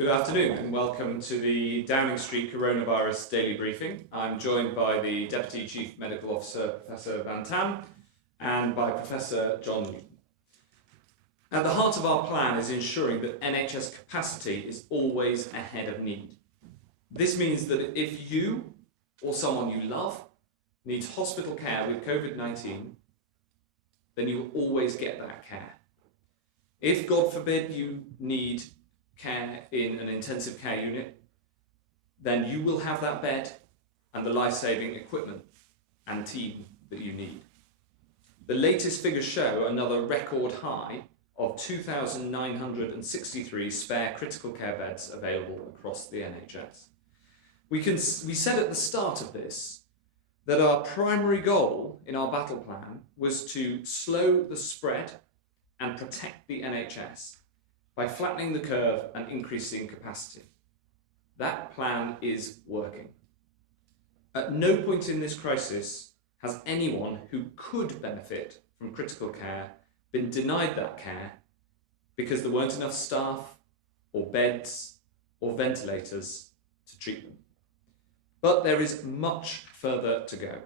Good afternoon and welcome to the Downing Street Coronavirus Daily Briefing. I'm joined by the Deputy Chief Medical Officer, Professor Van Tam, and by Professor John Newton. At the heart of our plan is ensuring that NHS capacity is always ahead of need. This means that if you or someone you love needs hospital care with COVID-19, then you will always get that care. If, God forbid, you need care in an intensive care unit, then you will have that bed and the life-saving equipment and team that you need. The latest figures show another record high of 2,963 spare critical care beds available across the NHS. We said at the start of this that our primary goal in our battle plan was to slow the spread and protect the NHS by flattening the curve and increasing capacity. That plan is working. At no point in this crisis has anyone who could benefit from critical care been denied that care because there weren't enough staff or beds or ventilators to treat them. But there is much further to go.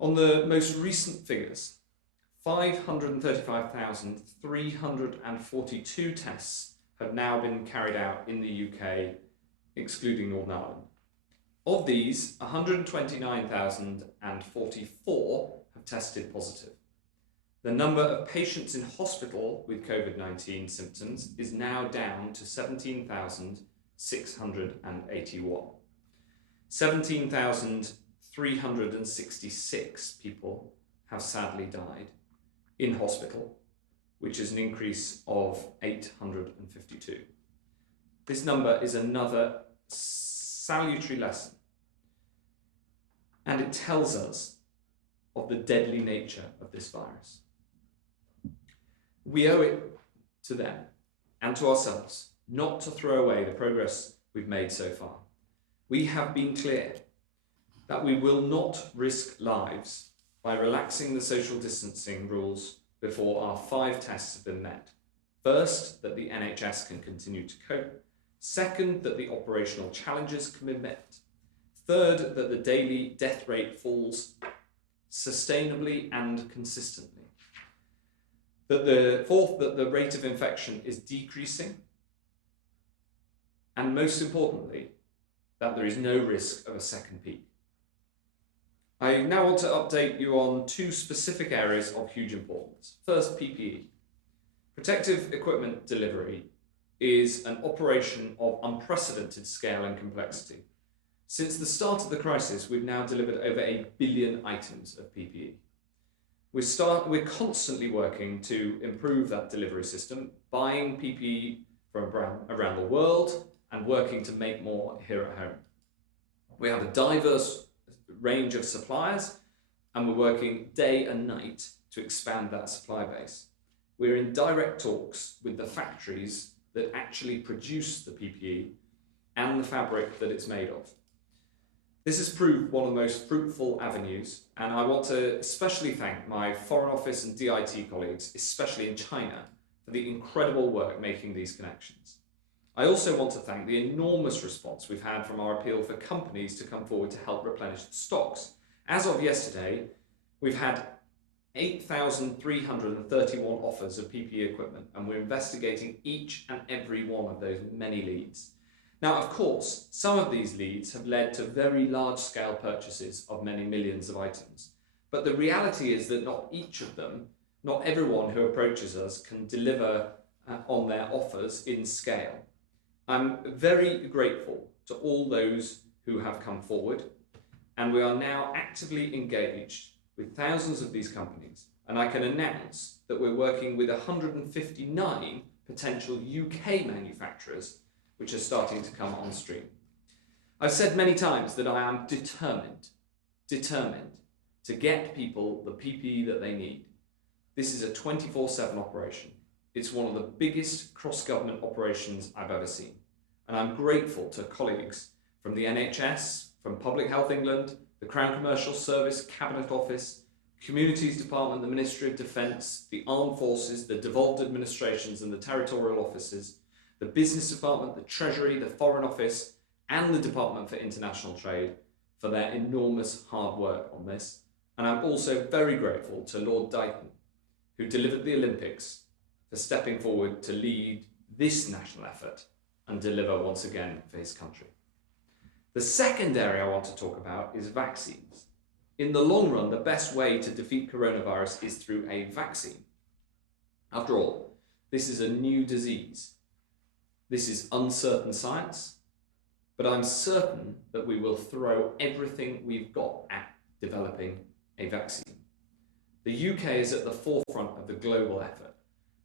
On the most recent figures, 535,342 tests have now been carried out in the UK, excluding Northern Ireland. Of these, 129,044 have tested positive. The number of patients in hospital with COVID-19 symptoms is now down to 17,681. 17,366 people have sadly died in hospital, which is an increase of 852. This number is another salutary lesson, and it tells us of the deadly nature of this virus. We owe it to them and to ourselves not to throw away the progress we've made so far. We have been clear that we will not risk lives by relaxing the social distancing rules before our 5 tests have been met. First, that the NHS can continue to cope. Second, that the operational challenges can be met. Third, that the daily death rate falls sustainably and consistently. Fourth, that the rate of infection is decreasing. And most importantly, that there is no risk of a second peak. I now want to update you on 2 specific areas of huge importance. First, PPE. Protective equipment delivery is an operation of unprecedented scale and complexity. Since the start of the crisis, we've now delivered over 1 billion items of PPE. We're constantly working to improve that delivery system, buying PPE from around the world and working to make more here at home. We have a diverse range of suppliers, and we're working day and night to expand that supply base. We're in direct talks with the factories that actually produce the PPE and the fabric that it's made of. This has proved one of the most fruitful avenues, and I want to especially thank my Foreign Office and DIT colleagues, especially in China, for the incredible work making these connections. I also want to thank the enormous response we've had from our appeal for companies to come forward to help replenish the stocks. As of yesterday, we've had 8,331 offers of PPE equipment, and we're investigating each and every one of those many leads. Now, of course, some of these leads have led to very large-scale purchases of many millions of items. But the reality is that not each of them, not everyone who approaches us can deliver on their offers in scale. I'm very grateful to all those who have come forward, and we are now actively engaged with thousands of these companies, and I can announce that we're working with 159 potential UK manufacturers which are starting to come on stream. I've said many times that I am determined to get people the PPE that they need. This is a 24/7 operation. It's one of the biggest cross-government operations I've ever seen. And I'm grateful to colleagues from the NHS, from Public Health England, the Crown Commercial Service, Cabinet Office, Communities Department, the Ministry of Defence, the Armed Forces, the devolved administrations and the territorial offices, the Business Department, the Treasury, the Foreign Office, and the Department for International Trade for their enormous hard work on this. And I'm also very grateful to Lord Dayton, who delivered the Olympics, for stepping forward to lead this national effort and deliver once again for his country. The second area I want to talk about is vaccines. In the long run, the best way to defeat coronavirus is through a vaccine. After all, this is a new disease. This is uncertain science, but I'm certain that we will throw everything we've got at developing a vaccine. The UK is at the forefront of the global effort.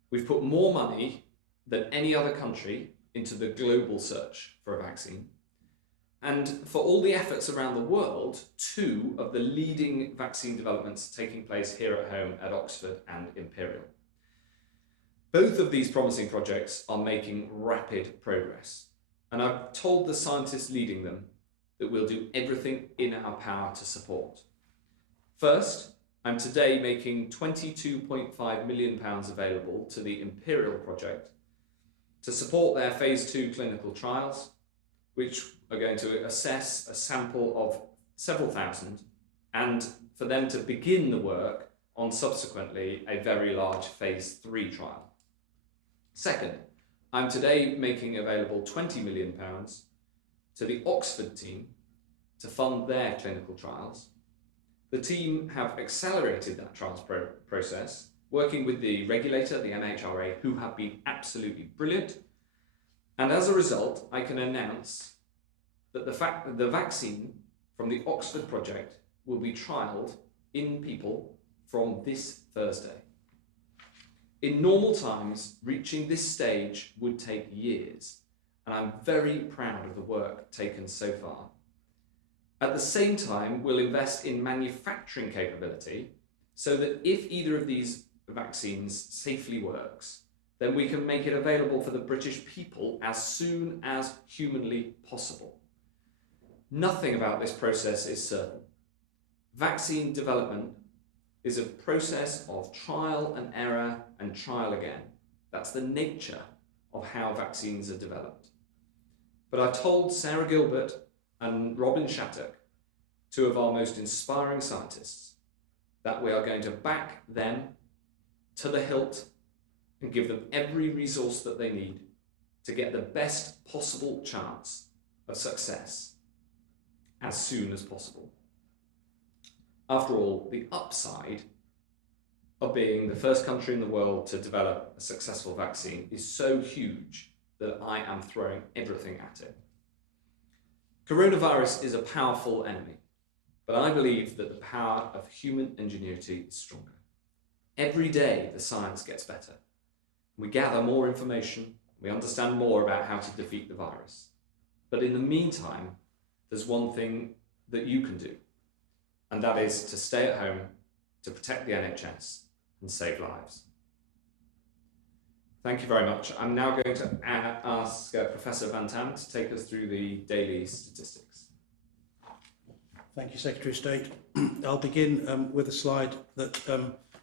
We've put more money than any other country into the global search for a vaccine. And for all the efforts around the world, 2 of the leading vaccine developments are taking place here at home at Oxford and Imperial. Both of these promising projects are making rapid progress. And I've told the scientists leading them that we'll do everything in our power to support. First, I'm today making £22.5 million available to the Imperial project to support their phase 2 clinical trials, which are going to assess a sample of several thousand, and for them to begin the work on subsequently a very large phase 3 trial. Second, I'm today making available £20 million to the Oxford team to fund their clinical trials. The team have accelerated that trials process, working with the regulator, the MHRA, who have been absolutely brilliant. And as a result, I can announce that the vaccine from the Oxford project will be trialled in people from this Thursday. In normal times, reaching this stage would take years, and I'm very proud of the work taken so far. At the same time, we'll invest in manufacturing capability so that if either of these vaccines safely works, then we can make it available for the British people as soon as humanly possible. Nothing about this process is certain. Vaccine development is a process of trial and error and trial again. That's the nature of how vaccines are developed. But I told Sarah Gilbert and Robin Shattuck, 2 of our most inspiring scientists, that we are going to back them to the hilt and give them every resource that they need to get the best possible chance of success as soon as possible. After all, the upside of being the first country in the world to develop a successful vaccine is so huge that I am throwing everything at it. Coronavirus is a powerful enemy, but I believe that the power of human ingenuity is stronger. Every day the science gets better. We gather more information, we understand more about how to defeat the virus. But in the meantime, there's one thing that you can do, and that is to stay at home, to protect the NHS and save lives. Thank you very much. I'm now going to ask Professor Van Tam to take us through the daily statistics. Thank you, Secretary of State. I'll begin with a slide that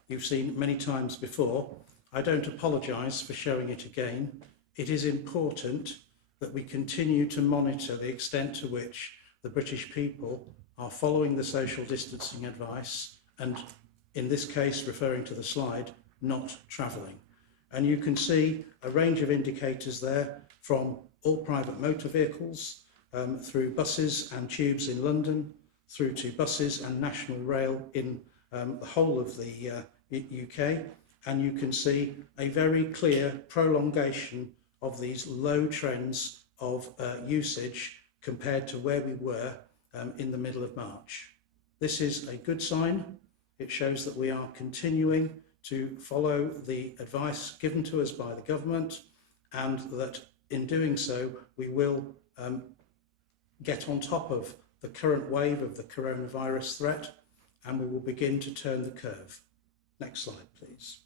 you've seen many times before. I don't apologise for showing it again. It is important that we continue to monitor the extent to which the British people are following the social distancing advice and, in this case, referring to the slide, not travelling. And you can see a range of indicators there, from all private motor vehicles, through buses and tubes in London, through to buses and national rail in the whole of the UK. And you can see a very clear prolongation of these low trends of usage compared to where we were in the middle of March. This is a good sign. It shows that we are continuing to follow the advice given to us by the government, and that in doing so we will get on top of the current wave of the coronavirus threat, and we will begin to turn the curve. Next slide, please.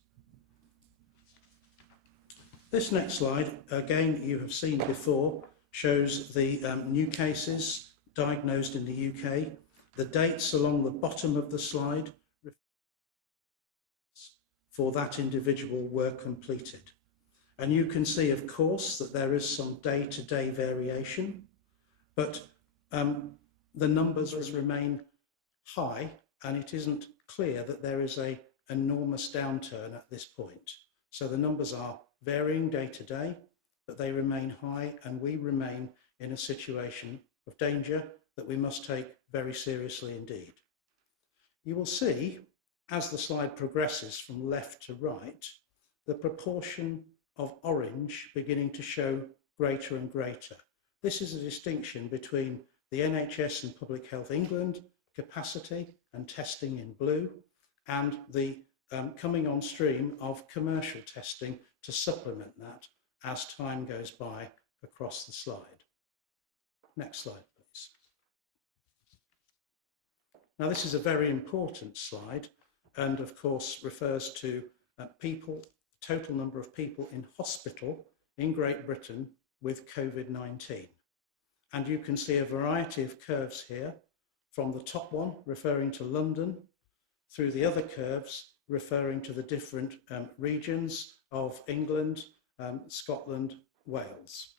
This next slide, again, you have seen before, shows the new cases diagnosed in the UK. The dates along the bottom of the slide for that individual were completed. And you can see, of course, that there is some day-to-day variation, but the numbers remain high, and it isn't clear that there is an enormous downturn at this point. So the numbers are varying day to day, but they remain high, and we remain in a situation of danger that we must take very seriously indeed. You will see, as the slide progresses from left to right, the proportion of orange beginning to show greater and greater. This is a distinction between the NHS and Public Health England capacity and testing in blue, and the coming on stream of commercial testing to supplement that as time goes by across the slide. Next slide, please. Now, this is a very important slide, and of course refers to total number of people in hospital in Great Britain with COVID-19. And you can see a variety of curves here, from the top one referring to London, through the other curves referring to the different regions of England, Scotland, Wales.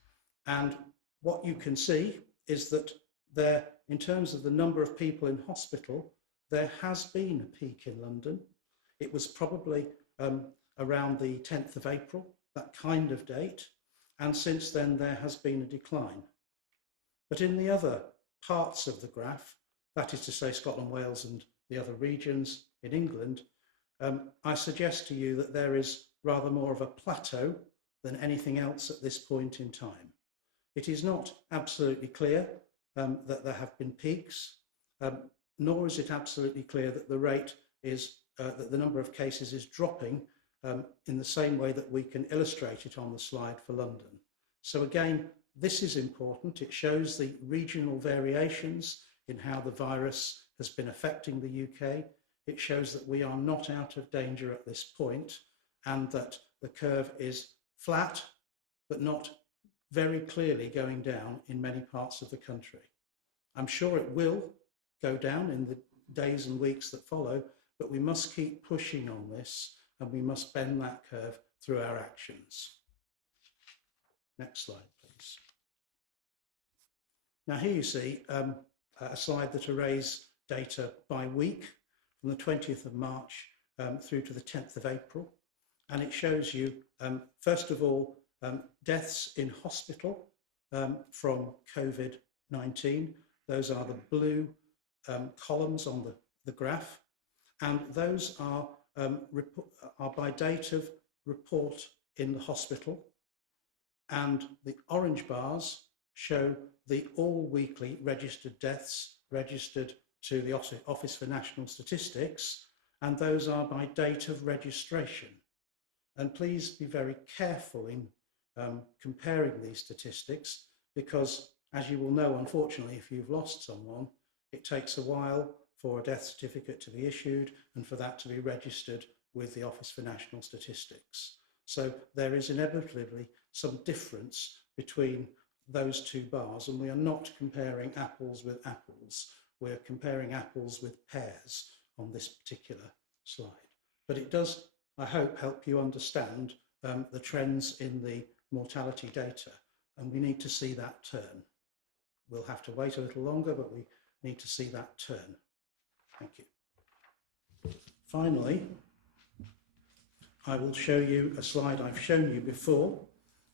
And what you can see is that there, in terms of the number of people in hospital, there has been a peak in London. It was probably around the 10th of April, that kind of date, and since then there has been a decline. But in the other parts of the graph, that is to say Scotland, Wales and the other regions in England, I suggest to you that there is rather more of a plateau than anything else at this point in time. It is not absolutely clear that there have been peaks, nor is it absolutely clear that the rate is, that the number of cases is dropping in the same way that we can illustrate it on the slide for London. So again, this is important. It shows the regional variations in how the virus has been affecting the UK. It shows that we are not out of danger at this point, and that the curve is flat, but not very clearly going down in many parts of the country. I'm sure it will go down in the days and weeks that follow, but we must keep pushing on this, and we must bend that curve through our actions. Next slide, please. Now here you see a slide that arrays data by week from the 20th of March through to the 10th of April. And it shows you, first of all, deaths in hospital from COVID-19. Those are the blue columns on the graph. And those are by date of report in the hospital. And the orange bars show the all weekly registered deaths registered to the Office for National Statistics, and those are by date of registration. And please be very careful in comparing these statistics, because as you will know, unfortunately, if you've lost someone, it takes a while for a death certificate to be issued and for that to be registered with the Office for National Statistics. So there is inevitably some difference between those two bars, and we are not comparing apples with apples. We're comparing apples with pears on this particular slide. But it does, I hope, help you understand the trends in the mortality data, and we need to see that turn. We'll have to wait a little longer, but we need to see that turn. Thank you. Finally, I will show you a slide I've shown you before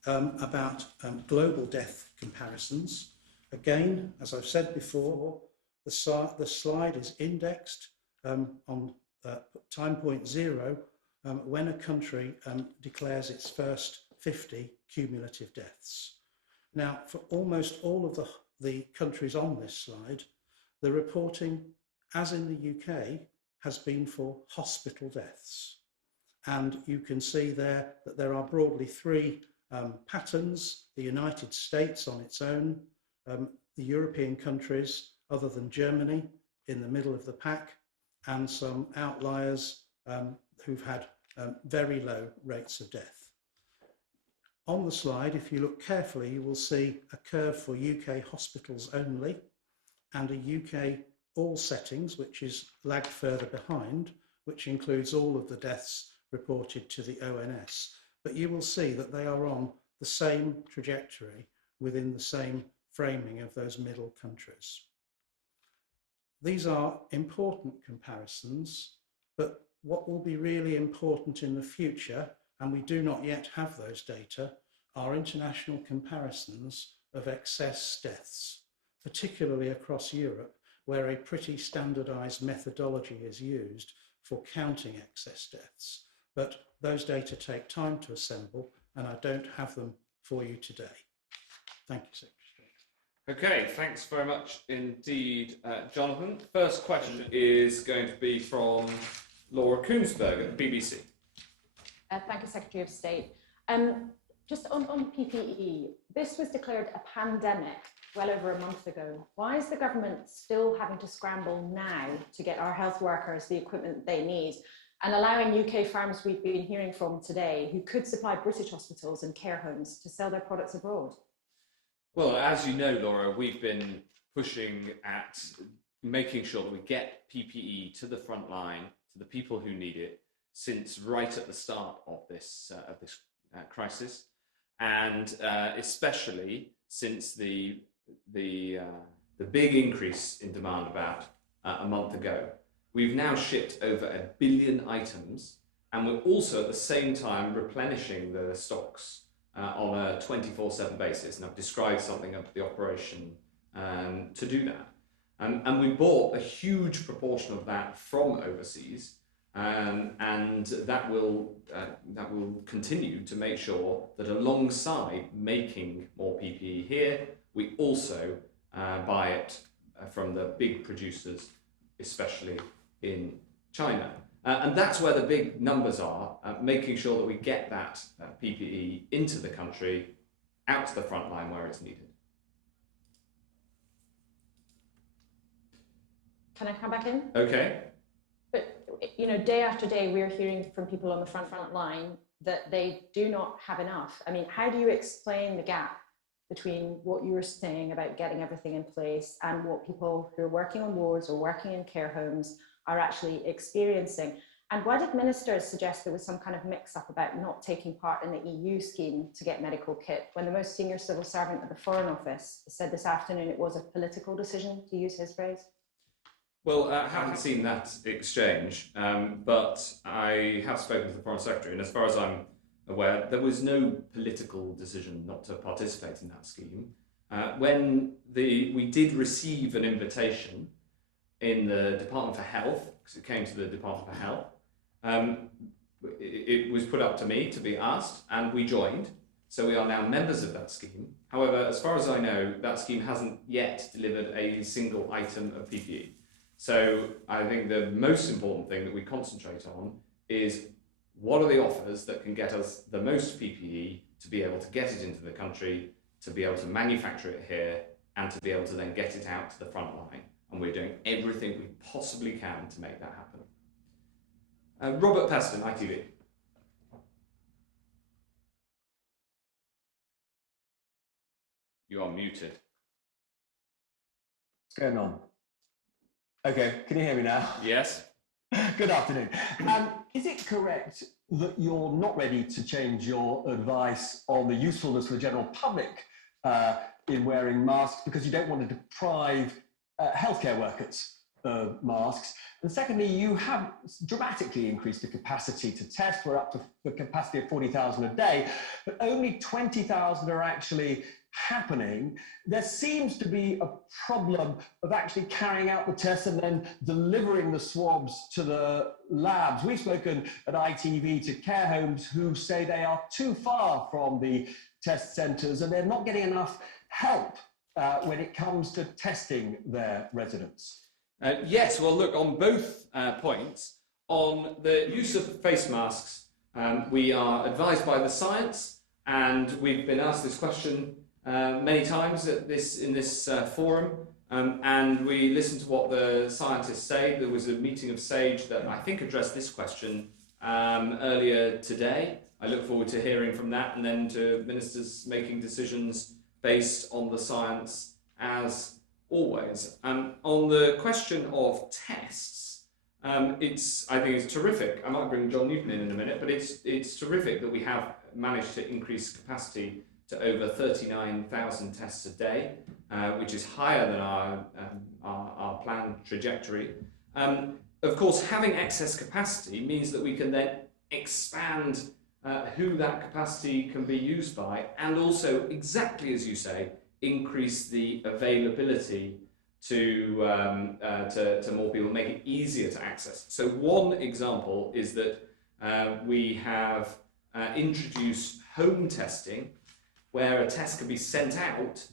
about global death comparisons. Again, as I've said before, the slide is indexed on time point 0 when a country declares its first 50 cumulative deaths. Now, for almost all of the countries on this slide, the reporting, as in the UK, has been for hospital deaths. And you can see there that there are broadly three patterns: the United States on its own, the European countries other than Germany in the middle of the pack, and some outliers who've had very low rates of death. On the slide, if you look carefully, you will see a curve for UK hospitals only and a UK all settings, which is lagged further behind, which includes all of the deaths reported to the ONS. but you will see that they are on the same trajectory within the same framing of those middle countries. These are important comparisons, but what will be really important in the future, and we do not yet have those data, are international comparisons of excess deaths, particularly across Europe, where a pretty standardised methodology is used for counting excess deaths. But those data take time to assemble, and I don't have them for you today. Thank you, Secretary. Okay, thanks very much indeed, Jonathan. First question is going to be from Laura Koonsberger, BBC. Thank you, Secretary of State. Just on PPE, this was declared a pandemic well over a month ago. Why is the government still having to scramble now to get our health workers the equipment they need, and allowing UK firms we've been hearing from today who could supply British hospitals and care homes to sell their products abroad? Well, as you know, Laura, we've been pushing at making sure that we get PPE to the front line, to the people who need it, since right at the start of this crisis, and especially since the big increase in demand about a month ago. We've now shipped over 1 billion items, and we're also at the same time replenishing the stocks on a 24/7 basis, and I've described something of the operation to do that. And we bought a huge proportion of that from overseas, and that will continue to make sure that alongside making more PPE here, we also buy it from the big producers, especially in China. And that's where the big numbers are, making sure that we get that PPE into the country, out to the front line where it's needed. Can I come back in? Okay. But, you know, day after day, we're hearing from people on the front line that they do not have enough. I mean, how do you explain the gap between what you were saying about getting everything in place and what people who are working on wards or working in care homes are actually experiencing? And why did ministers suggest there was some kind of mix-up about not taking part in the EU scheme to get medical kit, when the most senior civil servant at the Foreign Office said this afternoon it was a political decision, to use his phrase? Well, I haven't seen that exchange, but I have spoken to the Foreign Secretary, and as far as I'm aware, there was no political decision not to participate in that scheme. When we did receive an invitation in the Department for Health, because it came to the Department for Health, it was put up to me to be asked, and we joined. So we are now members of that scheme. However, as far as I know, that scheme hasn't yet delivered a single item of PPE. So I think the most important thing that we concentrate on is what are the offers that can get us the most PPE to be able to get it into the country, to be able to manufacture it here, and to be able to then get it out to the front line. And we're doing everything we possibly can to make that happen. Robert Peston, ITV. You are muted. What's going on? Okay, can you hear me now? Yes. Good afternoon. Is it correct that you're not ready to change your advice on the usefulness for the general public in wearing masks because you don't want to deprive healthcare workers of masks? And secondly, you have dramatically increased the capacity to test. We're up to the capacity of 40,000 a day, but only 20,000 are actually happening. There seems to be a problem of actually carrying out the tests and then delivering the swabs to the labs. We've spoken at ITV to care homes who say they are too far from the test centres and they're not getting enough help when it comes to testing their residents. Yes, well, look, on both points, on the use of face masks, we are advised by the science, and we've been asked this question many times in this forum, and we listened to what the scientists say. There was a meeting of SAGE that I think addressed this question earlier today. I look forward to hearing from that, and then to ministers making decisions based on the science as always. On the question of tests, I think it's terrific. I might bring John Newton in a minute, but it's terrific that we have managed to increase capacity to over 39,000 tests a day, which is higher than our planned trajectory. Of course, having excess capacity means that we can then expand who that capacity can be used by, and also, exactly as you say, increase the availability to more people, make it easier to access. So one example is that we have introduced home testing, where a test can be sent out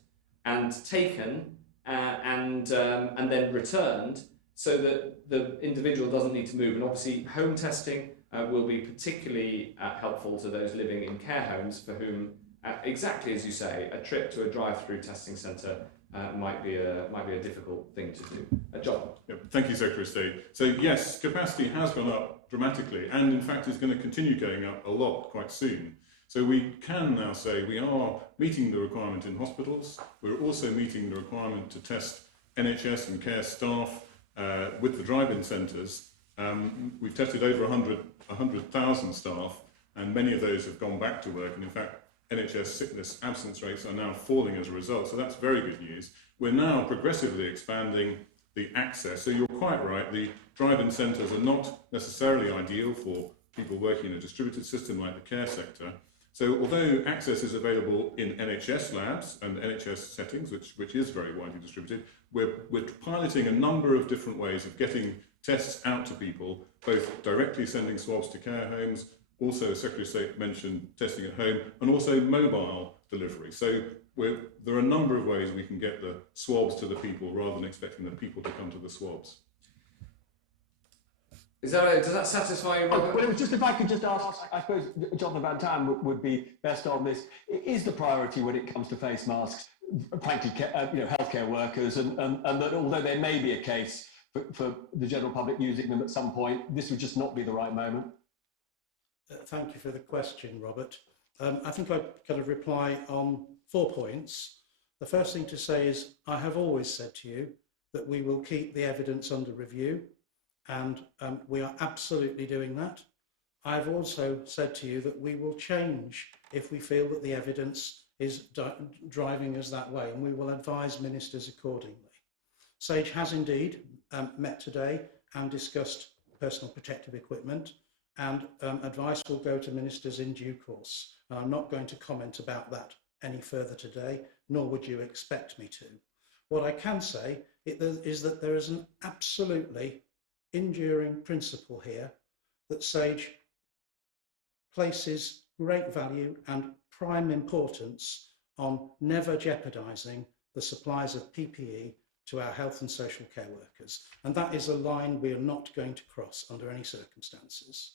and taken and then returned, so that the individual doesn't need to move. And obviously, home testing will be particularly helpful to those living in care homes, for whom, exactly as you say, a trip to a drive-through testing centre might be a difficult thing to do. John. Yeah, thank you, Secretary of State. So yes, capacity has gone up dramatically, and in fact is going to continue going up a lot quite soon. So we can now say we are meeting the requirement in hospitals. We're also meeting the requirement to test NHS and care staff with the drive-in centres. We've tested over 100,000 staff, and many of those have gone back to work. And in fact, NHS sickness absence rates are now falling as a result. So that's very good news. We're now progressively expanding the access. So you're quite right, the drive-in centres are not necessarily ideal for people working in a distributed system like the care sector. So although access is available in NHS labs and NHS settings, which is very widely distributed, we're piloting a number of different ways of getting tests out to people, both directly sending swabs to care homes, also Secretary of State mentioned testing at home, and also mobile delivery. So there are a number of ways we can get the swabs to the people rather than expecting the people to come to the swabs. Does that satisfy you, Robert? Well, it was just, if I could just ask, I suppose Jonathan Van Tam would be best on this. Is the priority when it comes to face masks, frankly, healthcare workers, and that although there may be a case for the general public using them at some point, this would just not be the right moment? Thank you for the question, Robert. I think I'd kind of reply on 4 points. The first thing to say is I have always said to you that we will keep the evidence under review, and we are absolutely doing that. I've also said to you that we will change if we feel that the evidence is driving us that way, and we will advise ministers accordingly. SAGE has indeed met today and discussed personal protective equipment, and advice will go to ministers in due course. And I'm not going to comment about that any further today, nor would you expect me to. What I can say is that there is an absolutely enduring principle here that SAGE places great value and prime importance on never jeopardising the supplies of PPE to our health and social care workers. And that is a line we are not going to cross under any circumstances.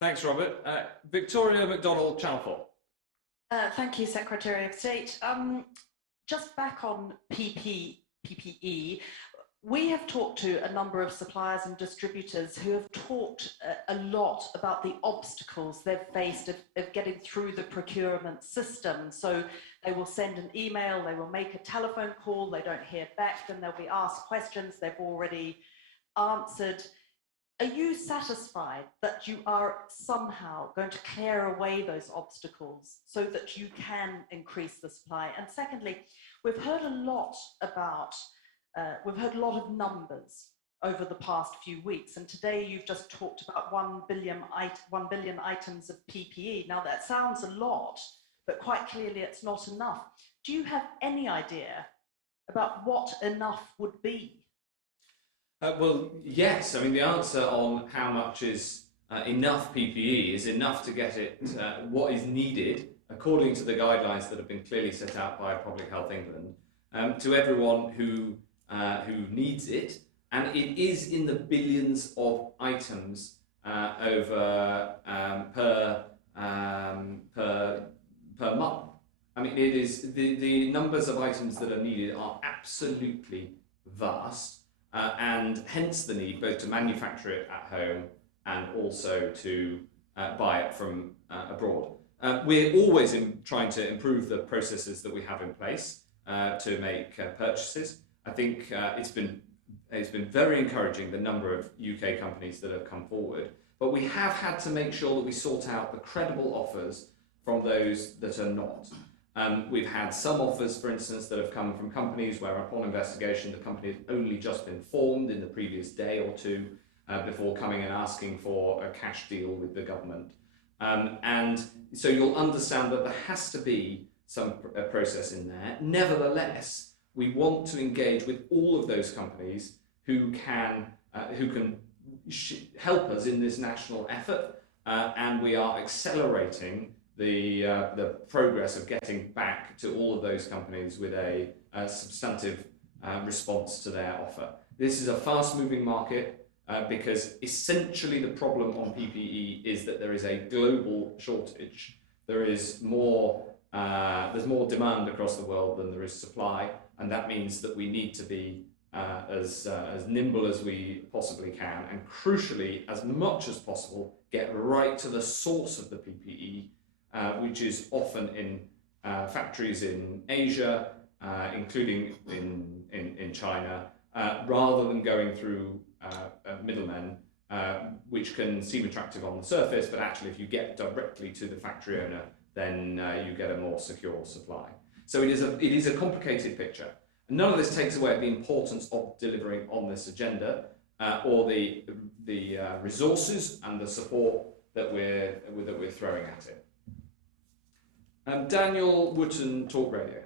Thanks, Robert. Victoria McDonald, Channel 4. Thank you, Secretary of State. Just back on PPE, we have talked to a number of suppliers and distributors who have talked a lot about the obstacles they've faced of getting through the procurement system. So they will send an email, they will make a telephone call, they don't hear back, then they'll be asked questions they've already answered. Are you satisfied that you are somehow going to clear away those obstacles so that you can increase the supply? And secondly, we've heard a lot about we've heard a lot of numbers over the past few weeks, and today you've just talked about 1 billion items of PPE. Now that sounds a lot, but quite clearly it's not enough. Do you have any idea about what enough would be? Well, yes. I mean, the answer on how much is enough PPE is enough to get it what is needed according to the guidelines that have been clearly set out by Public Health England to everyone who needs it, and it is in the billions of items per month. I mean, it is the numbers of items that are needed are absolutely vast. And hence the need both to manufacture it at home and also to buy it from abroad. We're always trying to improve the processes that we have in place to make purchases. I think it's been It's been very encouraging, the number of UK companies that have come forward, but we have had to make sure that we sort out the credible offers from those that are not. We've had some offers, for instance, that have come from companies where upon investigation the company had only just been formed in the previous day or two before coming and asking for a cash deal with the government. And so you'll understand that there has to be some process in there. Nevertheless, we want to engage with all of those companies who can help us in this national effort, and we are accelerating the progress of getting back to all of those companies with a substantive response to their offer. This is a fast-moving market because essentially the problem on PPE is that there is a global shortage. There's more demand across the world than there is supply, and that means that we need to be as nimble as we possibly can, and crucially, as much as possible, get right to the source of the PPE, which is often in factories in Asia, including in China, rather than going through middlemen, which can seem attractive on the surface, but actually if you get directly to the factory owner, then you get a more secure supply. So it is a complicated picture. None of this takes away the importance of delivering on this agenda or the resources and the support that we're throwing at it. Daniel Wootton, Talk Radio.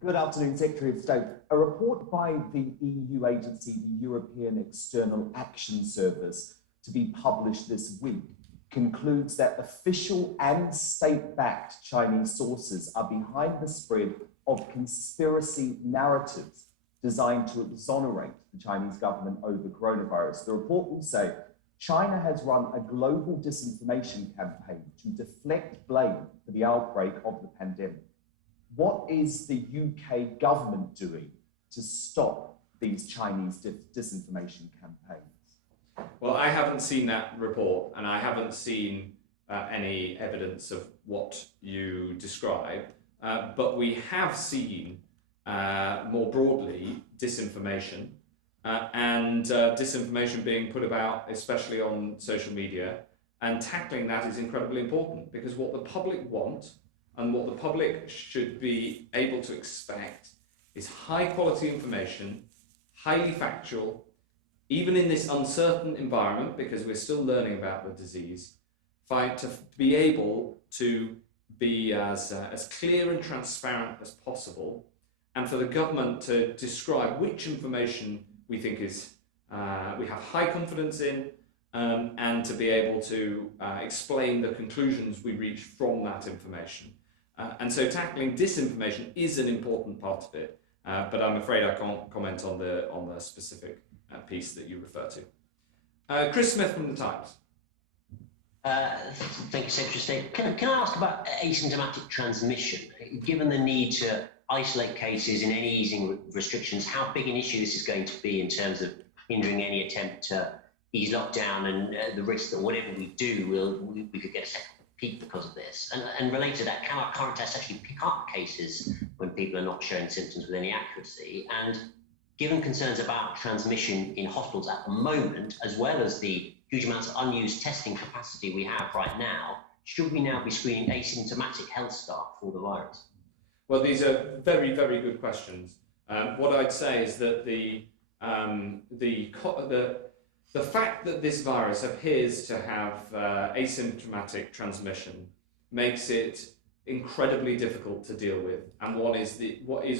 Good afternoon, Secretary of State. A report by the EU agency, the European External Action Service, to be published this week, concludes that official and state-backed Chinese sources are behind the spread of conspiracy narratives designed to exonerate the Chinese government over coronavirus. The report will say China has run a global disinformation campaign to deflect blame for the outbreak of the pandemic. What is the UK government doing to stop these Chinese disinformation campaigns? Well, I haven't seen that report, and I haven't seen any evidence of what you describe, but we have seen more broadly disinformation and disinformation being put about, especially on social media, and tackling that is incredibly important, because what the public want and what the public should be able to expect is high quality information, highly factual, even in this uncertain environment, because we're still learning about the disease, to be able to be as clear and transparent as possible, and for the government to describe which information we think is we have high confidence in, and to be able to explain the conclusions we reach from that information. And so tackling disinformation is an important part of it, but I'm afraid I can't comment on the specific piece that you refer to. Chris Smith from The Times. Thank you, Secretary of State. Can I ask about asymptomatic transmission? Given the need to isolate cases in any easing restrictions, how big an issue this is going to be in terms of hindering any attempt to ease lockdown and the risk that whatever we do, we could get a second peak because of this? And related to that, can our current tests actually pick up cases when people are not showing symptoms with any accuracy? And given concerns about transmission in hospitals at the moment, as well as the huge amounts of unused testing capacity we have right now, should we now be screening asymptomatic health staff for the virus? Well, these are very, very good questions. What I'd say is that the fact that this virus appears to have asymptomatic transmission makes it incredibly difficult to deal with, and what is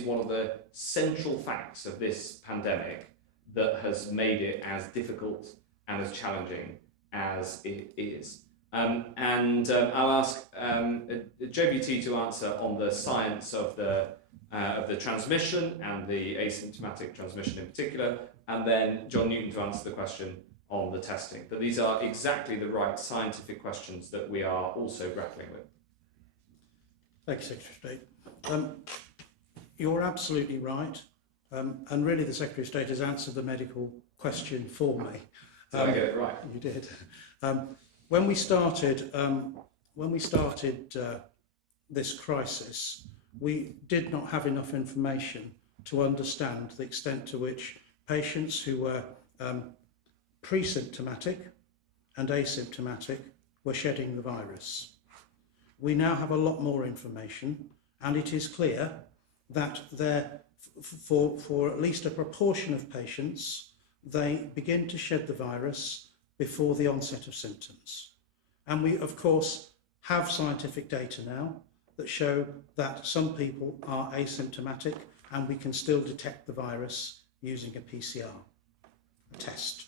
one of the central facts of this pandemic that has made it as difficult and as challenging as it is. I'll ask JBT to answer on the science of the transmission and the asymptomatic transmission in particular, and then John Newton to answer the question on the testing. But these are exactly the right scientific questions that we are also grappling with. Thank you, Secretary of State. You're absolutely right, and really the Secretary of State has answered the medical question for me. Did I get it right? You did. When we started this crisis, we did not have enough information to understand the extent to which patients who were pre-symptomatic and asymptomatic were shedding the virus. We now have a lot more information, and it is clear that for at least a proportion of patients, they begin to shed the virus before the onset of symptoms. And we, of course, have scientific data now that show that some people are asymptomatic and we can still detect the virus using a PCR test.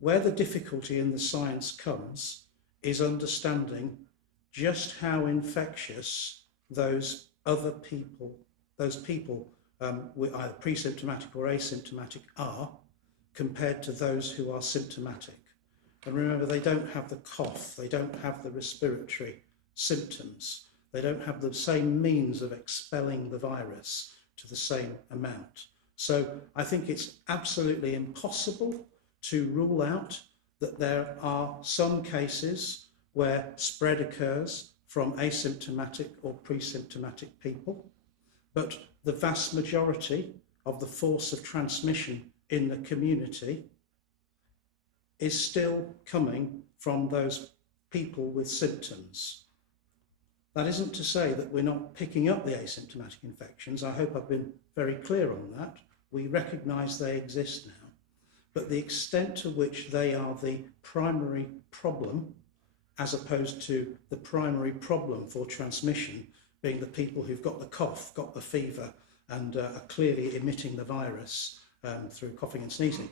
Where the difficulty in the science comes is understanding just how infectious those other people, with either pre-symptomatic or asymptomatic, are compared to those who are symptomatic. And remember, they don't have the cough, they don't have the respiratory symptoms, they don't have the same means of expelling the virus to the same amount. So I think it's absolutely impossible to rule out that there are some cases where spread occurs from asymptomatic or pre-symptomatic people, but the vast majority of the force of transmission in the community is still coming from those people with symptoms. That isn't to say that we're not picking up the asymptomatic infections. I hope I've been very clear on that. We recognise they exist now, but the extent to which they are the primary problem, as opposed to the primary problem for transmission being the people who've got the cough, got the fever, and are clearly emitting the virus through coughing and sneezing,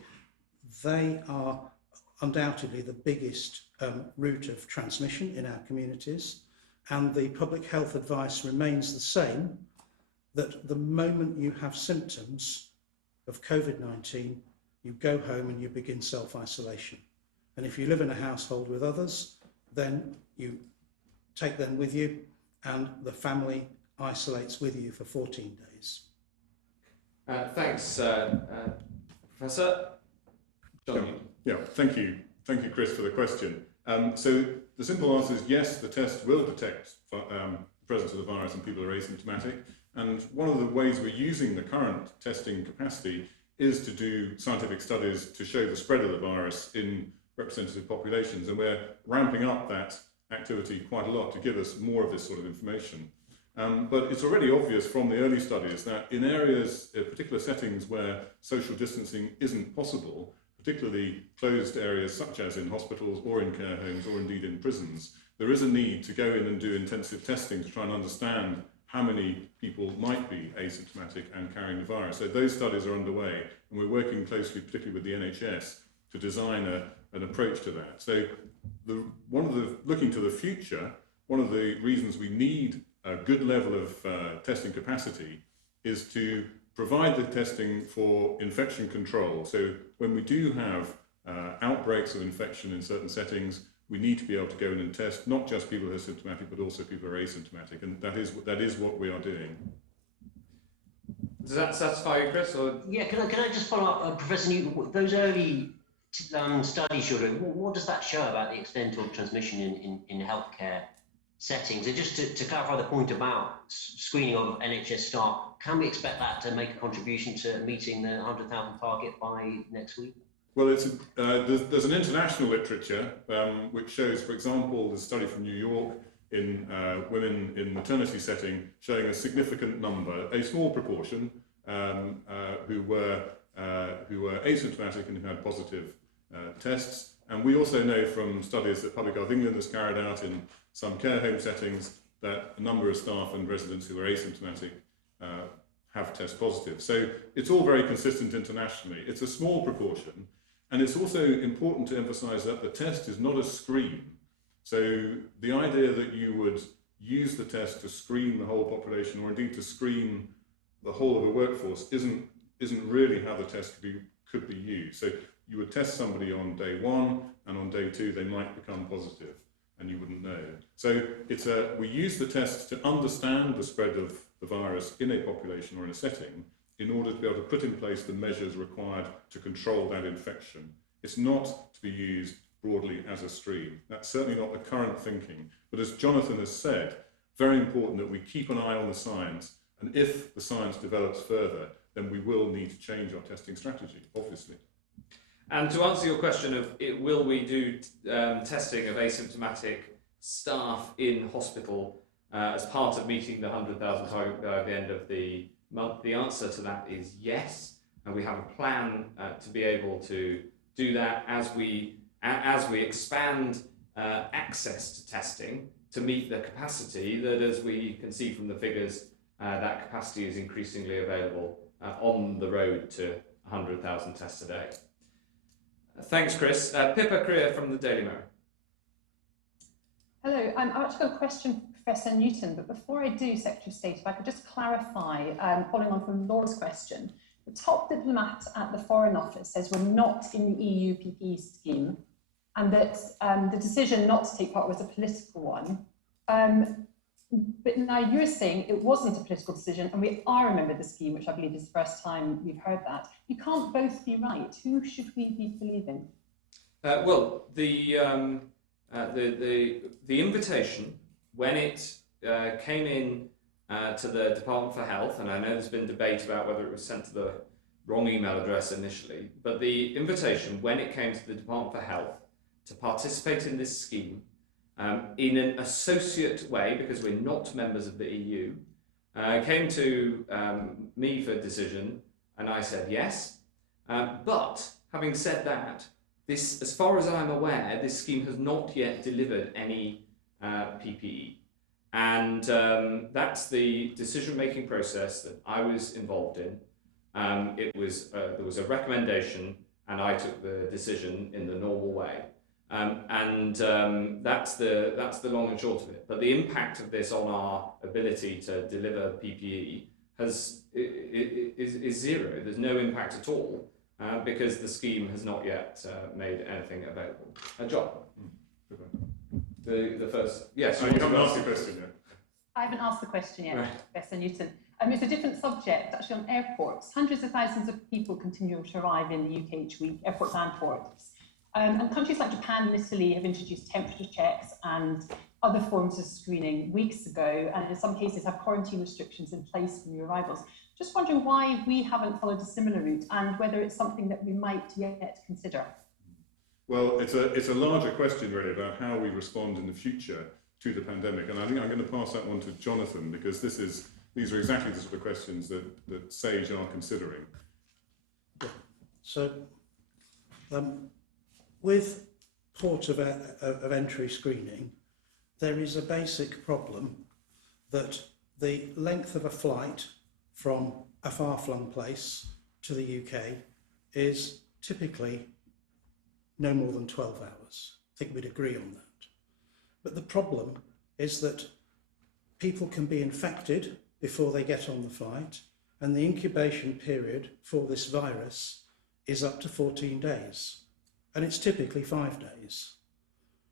they are undoubtedly the biggest route of transmission in our communities. And the public health advice remains the same, that the moment you have symptoms of COVID-19, you go home and you begin self-isolation. And if you live in a household with others, then you take them with you and the family isolates with you for 14 days. Thanks, Professor. John. Yeah, thank you. Thank you, Chris, for the question. So the simple answer is yes, the test will detect the presence of the virus in people who are asymptomatic. And one of the ways we're using the current testing capacity is to do scientific studies to show the spread of the virus in representative populations. And we're ramping up that activity quite a lot to give us more of this sort of information. But it's already obvious from the early studies that in areas, particular settings where social distancing isn't possible, particularly closed areas such as in hospitals or in care homes or indeed in prisons, there is a need to go in and do intensive testing to try and understand how many people might be asymptomatic and carrying the virus. So those studies are underway, and we're working closely, particularly with the NHS, to design an approach to that. So looking to the future, one of the reasons we need a good level of testing capacity is to provide the testing for infection control. So when we do have outbreaks of infection in certain settings, we need to be able to go in and test not just people who are symptomatic, but also people who are asymptomatic, and that is what we are doing. Does that satisfy you, Chris? Or? Yeah, can I just follow up, Professor Newton? Those early studies you're doing, what does that show about the extent of transmission in healthcare settings? And just to clarify the point about screening of NHS staff, can we expect that to make a contribution to meeting the 100,000 target by next week? Well, there's an international literature which shows, for example, there's a study from New York in women in maternity setting showing a significant number, a small proportion, who were asymptomatic and who had positive tests. And we also know from studies that Public Health England has carried out in some care home settings that a number of staff and residents who are asymptomatic have test positive. So it's all very consistent internationally. It's a small proportion. And it's also important to emphasize that the test is not a screen. So the idea that you would use the test to screen the whole population, or indeed to screen the whole of the workforce, isn't really how the test could be used. So you would test somebody on day one, and on day two they might become positive, and you wouldn't know. So we use the test to understand the spread of the virus in a population or in a setting, in order to be able to put in place the measures required to control that infection. It's not to be used broadly as a stream. That's certainly not the current thinking. But as Jonathan has said, very important that we keep an eye on the science And if the science develops further, then we will need to change our testing strategy, obviously. And to answer your question of will we do testing of asymptomatic staff in hospital as part of meeting the 100,000 target by the end of the month, the answer to that is yes. And we have a plan to be able to do that as we expand access to testing to meet the capacity that, as we can see from the figures, that capacity is increasingly available on the road to 100,000 tests a day. Thanks, Chris. Pippa Creer from the Daily Mirror. Hello, I've actually got a question for Professor Newton, but before I do, Secretary of State, if I could just clarify, following on from Laura's question, the top diplomat at the Foreign Office says we're not in the EU PPE scheme, and that the decision not to take part was a political one. But now you're saying it wasn't a political decision, and we are a member of the scheme, which I believe is the first time we've heard that. You can't both be right. Who should we be believing? Well, the invitation, when it came in to the Department for Health, and I know there's been debate about whether it was sent to the wrong email address initially, but the invitation, when it came to the Department for Health to participate in this scheme in an associate way, because we're not members of the EU, came to me for decision, and I said yes. But having said that, this, as far as I'm aware, this scheme has not yet delivered any PPE. And that's the decision-making process that I was involved in. There was a recommendation, and I took the decision in the normal way. That's the long and short of it. But the impact of this on our ability to deliver PPE is zero. There's no impact at all because the scheme has not yet made anything available. John, the first, yes. You haven't asked the question yet. I haven't asked the question yet, Right. Professor Newton. It's a different subject, actually, on airports. Hundreds of thousands of people continue to arrive in the UK each week, airports and ports. And countries like Japan and Italy have introduced temperature checks and other forms of screening weeks ago, and in some cases have quarantine restrictions in place for new arrivals. Just wondering why we haven't followed a similar route, and whether it's something that we might yet consider. Well, it's a larger question really about how we respond in the future to the pandemic, and I think I'm going to pass that one to Jonathan, because these are exactly the sort of questions that SAGE are considering. So, with port of entry screening, there is a basic problem that the length of a flight from a far-flung place to the UK is typically no more than 12 hours. I think we'd agree on that. But the problem is that people can be infected before they get on the flight, and the incubation period for this virus is up to 14 days. And it's typically 5 days.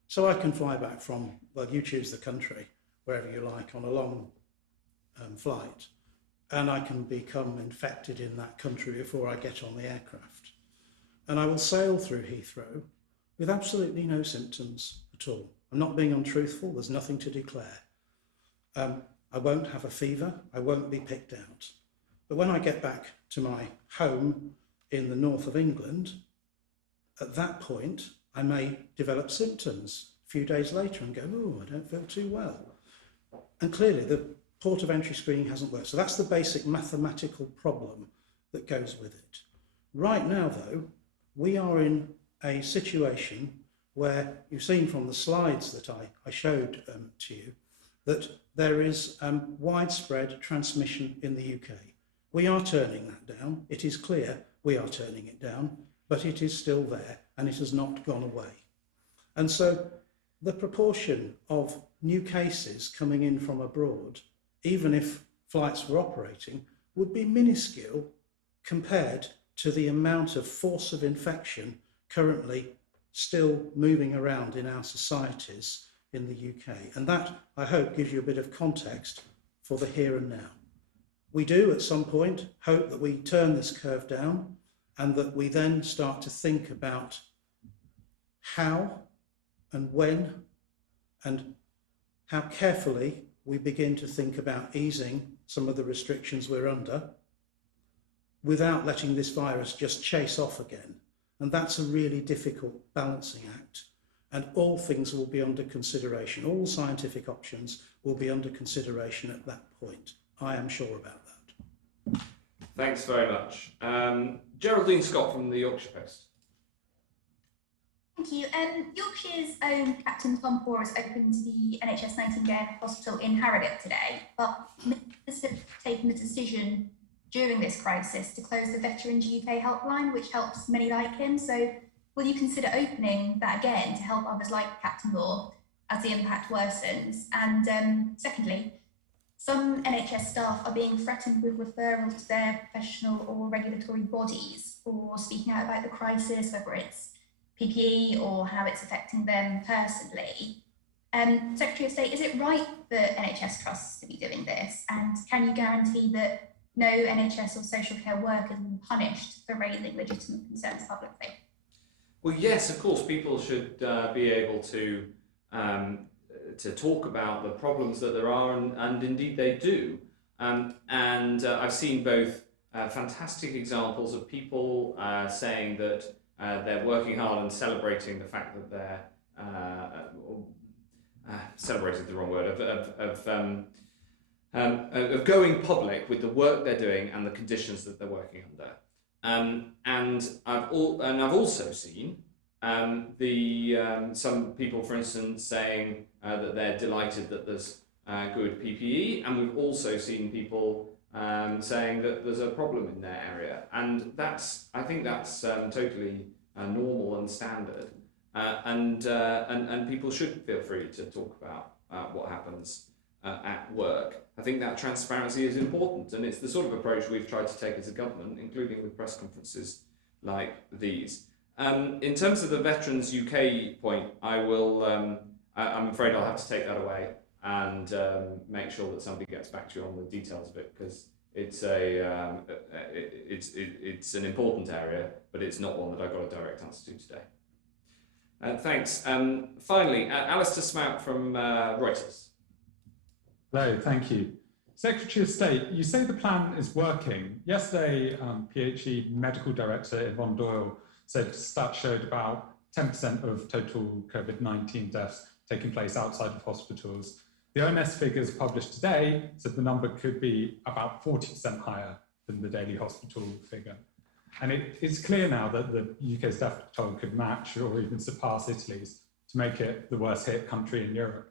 So I can fly back from, well, you choose the country, wherever you like, on a long flight, and I can become infected in that country before I get on the aircraft. And I will sail through Heathrow with absolutely no symptoms at all. I'm not being untruthful, there's nothing to declare. I won't have a fever, I won't be picked out. But when I get back to my home in the north of England, at that point, I may develop symptoms a few days later and go, oh, I don't feel too well. And clearly the port of entry screening hasn't worked. So that's the basic mathematical problem that goes with it. Right now, though, we are in a situation where you've seen from the slides that I showed to you that there is widespread transmission in the UK. We are turning that down. It is clear we are turning it down, but it is still there and it has not gone away. And so the proportion of new cases coming in from abroad, even if flights were operating, would be minuscule compared to the amount of force of infection currently still moving around in our societies in the UK. And that, I hope, gives you a bit of context for the here and now. We do, at some point, hope that we turn this curve down and that we then start to think about how and when and how carefully we begin to think about easing some of the restrictions we're under without letting this virus just chase off again. And that's a really difficult balancing act. And all things will be under consideration. All scientific options will be under consideration at that point. I am sure about that. Thanks very much. Geraldine Scott from the Yorkshire Post. Thank you. Yorkshire's own Captain Tom Poor has opened the NHS Nightingale Hospital in Harrogate today, but ministers have taken the decision during this crisis to close the Veterans UK helpline, which helps many like him. So will you consider opening that again to help others like Captain Moore as the impact worsens? And secondly, some NHS staff are being threatened with referral to their professional or regulatory bodies for speaking out about the crisis, whether it's PPE or how it's affecting them personally. Secretary of State, is it right for NHS trusts to be doing this? And can you guarantee that no NHS or social care workers will be punished for raising legitimate concerns publicly? Well, yes, of course, people should be able to talk about the problems that there are, and indeed they do. I've seen both fantastic examples of people saying that they're working hard and celebrating the fact that they're celebrated the wrong word of going public with the work they're doing and the conditions that they're working under. And I've also seen some people, for instance, saying that they're delighted that there's good PPE, and we've also seen people saying that there's a problem in their area, and I think that's totally normal and standard, and people should feel free to talk about what happens at work. I think that transparency is important, and it's the sort of approach we've tried to take as a government, including with press conferences like these. In terms of the Veterans UK point, I'm afraid I'll have to take that away and make sure that somebody gets back to you on the details of it, because it's an important area, but it's not one that I've got a direct answer to today. Thanks. Finally, Alistair Smout from Reuters. Hello, thank you. Secretary of State, you say the plan is working. Yesterday, PHE Medical Director Yvonne Doyle said stats showed about 10% of total COVID-19 deaths taking place outside of hospitals. The ONS figures published today said the number could be about 40% higher than the daily hospital figure. And it's clear now that the UK's death toll could match or even surpass Italy's to make it the worst hit country in Europe.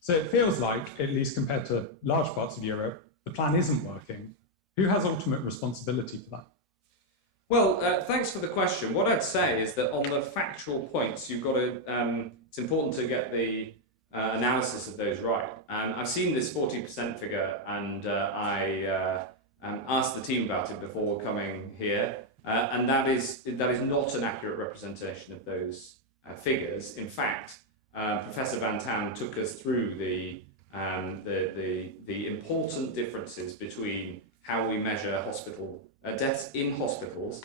So it feels like, at least compared to large parts of Europe, the plan isn't working. Who has ultimate responsibility for that? Well, thanks for the question. What I'd say is that on the factual points, you've got to, it's important to get the analysis of those right. I've seen this 40% figure, and I asked the team about it before coming here, and that is not an accurate representation of those figures. In fact, Professor Van Tan took us through the important differences between how we measure hospital deaths in hospitals,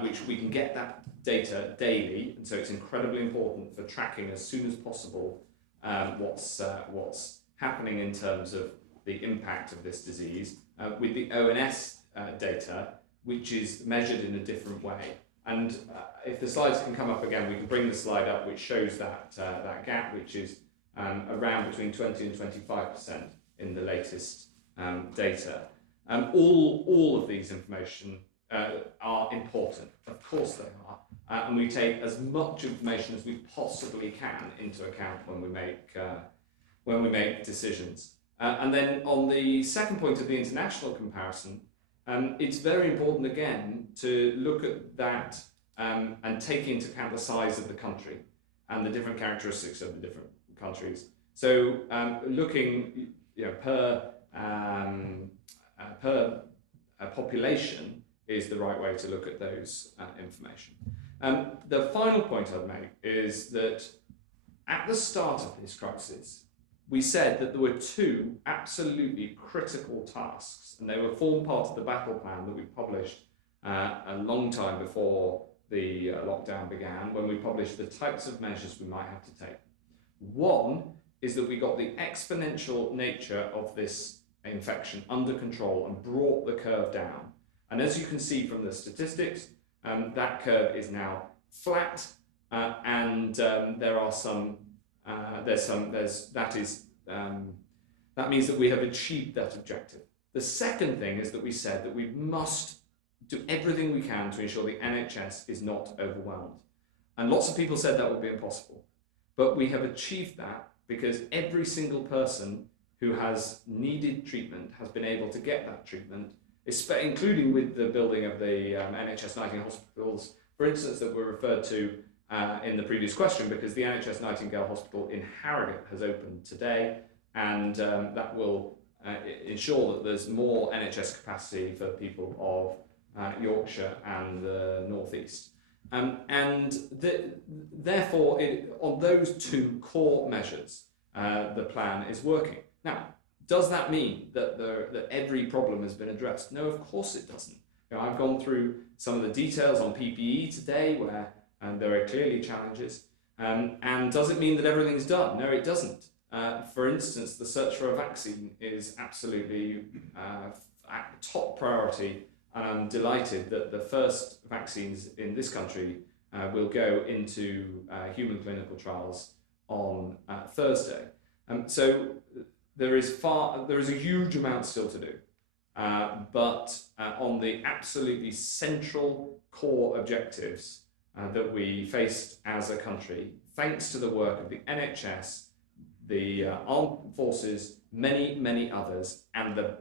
which we can get that data daily, and so it's incredibly important for tracking as soon as possible what's happening in terms of the impact of this disease, with the ONS data, which is measured in a different way. And if the slides can come up again, we can bring the slide up, which shows that gap, which is around between 20 and 25% in the latest data. All of these information are important, of course they are, and we take as much information as we possibly can into account when we make decisions. And then on the second point of the international comparison, it's very important again to look at that and take into account the size of the country and the different characteristics of the different countries. So looking per population is the right way to look at those information. The final point I'd make is that at the start of this crisis, we said that there were two absolutely critical tasks, and they were formed part of the battle plan that we published a long time before the lockdown began, when we published the types of measures we might have to take. One is that we got the exponential nature of this infection under control and brought the curve down. And as you can see from the statistics, that curve is now flat, and there are some. That means that we have achieved that objective. The second thing is that we said that we must do everything we can to ensure the NHS is not overwhelmed. And lots of people said that would be impossible. But we have achieved that because every single person who has needed treatment has been able to get that treatment, including with the building of the NHS Nightingale hospitals, for instance, that were referred to in the previous question, because the NHS Nightingale Hospital in Harrogate has opened today, and that will ensure that there's more NHS capacity for people of Yorkshire and the North East. Therefore, on those two core measures, the plan is working. Now, does that mean that every problem has been addressed? No, of course it doesn't. I've gone through some of the details on PPE today, where there are clearly challenges. And does it mean that everything's done? No, it doesn't. For instance, the search for a vaccine is absolutely top priority. And I'm delighted that the first vaccines in this country will go into human clinical trials on Thursday. So there is a huge amount still to do. But on the absolutely central core objectives that we faced as a country, thanks to the work of the NHS, the armed forces, many, many others, and the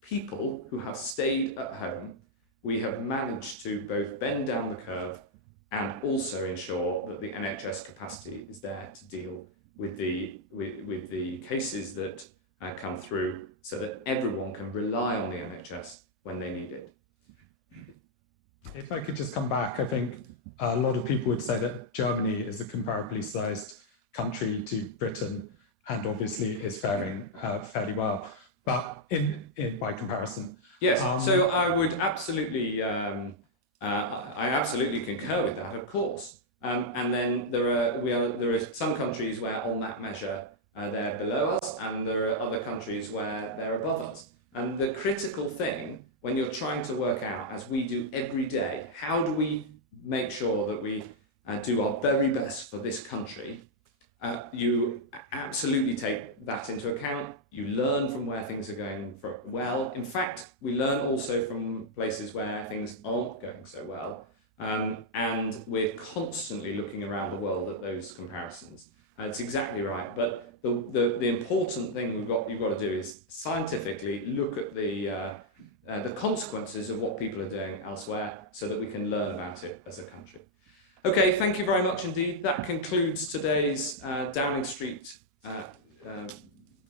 people who have stayed at home, we have managed to both bend down the curve and also ensure that the NHS capacity is there to deal with the cases that come through, so that everyone can rely on the NHS when they need it. If I could just come back, I think a lot of people would say that Germany is a comparably sized country to Britain, and obviously is faring fairly well, but by comparison. Yes, so I would absolutely, I absolutely concur with that, of course. And then there are some countries where on that measure they're below us, and there are other countries where they're above us. And the critical thing when you're trying to work out, as we do every day, how do we make sure that we do our very best for this country? You absolutely take that into account. You learn from where things are going well. In fact, we learn also from places where things aren't going so well. And we're constantly looking around the world at those comparisons. It's exactly right. But the important thing you've got to do is scientifically look at the consequences of what people are doing elsewhere, so that we can learn about it as a country. Okay, thank you very much indeed. That concludes today's Downing Street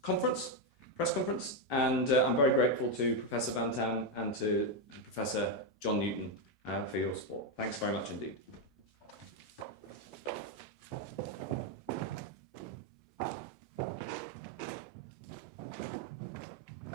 press conference, and I'm very grateful to Professor Van Tam and to Professor John Newton for your support. Thanks very much indeed.